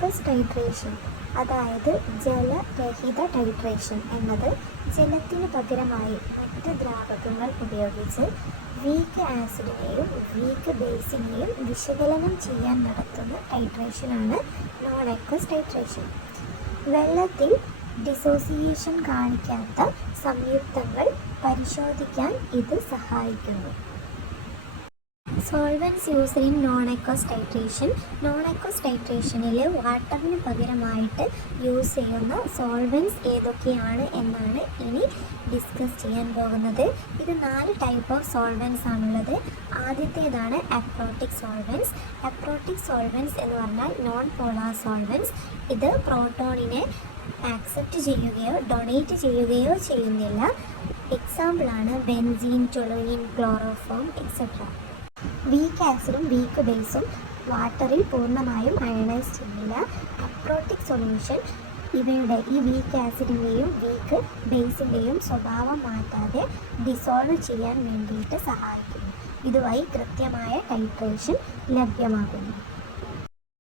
Aqueous titration അതായത് ജലരഹിത titration എന്നത് ജലത്തിന് പകരമായി മറ്റ് ദ്രാവകങ്ങൾ ഉപയോഗിച്ച് വീക്ക് ആസിഡിനെയും വീക്ക് ബേസിനെയും വിശകലനം ചെയ്യാൻ നടത്തുന്ന ടൈട്രേഷനാണ് നോൺ അക്വസ് ടൈട്രേഷൻ. വെള്ളത്തിൽ ഡിസോസിയേഷൻ കാണിക്കാത്ത സംയുക്തങ്ങൾ പരിശോധിക്കാൻ ഇത് സഹായിക്കുന്നു. Solvents used in non aqueous titration. Non aqueous ടൈട്രേഷനിൽ വാട്ടറിന് പകരമായിട്ട് യൂസ് ചെയ്യുന്ന സോൾവെൻറ്റ്സ് ഏതൊക്കെയാണ് എന്നാണ് ഇനി ഡിസ്കസ് ചെയ്യാൻ പോകുന്നത്. ഇത് 4 ടൈപ്പ് ഓഫ് സോൾവെൻറ്റ്സ് ആണുള്ളത്. ആദ്യത്തേതാണ് അപ്രോട്ടിക് സോൾവെൻറ്റ്സ്. അപ്രോട്ടിക് സോൾവെൻറ്റ്സ് എന്ന് പറഞ്ഞാൽ നോൺ പോളാർ സോൾവെൻറ്റ്സ്. ഇത് പ്രോട്ടോണിനെ ആക്സെപ്റ്റ് ചെയ്യുകയോ ഡൊണേറ്റ് ചെയ്യുകയോ ചെയ്യുന്നില്ല. എക്സാമ്പിളാണ് benzene, toluene, chloroform etcetera. Weak ആസിഡും വീക്ക് ബേസും വാട്ടറിൽ പൂർണ്ണമായും അയണൈസ് ചെയ്യില്ല. അപ്രോട്ടിക് സൊല്യൂഷൻ ഇവയുടെ ഈ വീക്ക് ആസിഡിൻ്റെയും വീക്ക് ബേസിൻ്റെയും സ്വഭാവം മാറ്റാതെ ഡിസോൾവ് ചെയ്യാൻ വേണ്ടിയിട്ട് സഹായിക്കുന്നു. ഇതുവഴി കൃത്യമായ ടൈട്രേഷൻ ലഭ്യമാകുന്നു.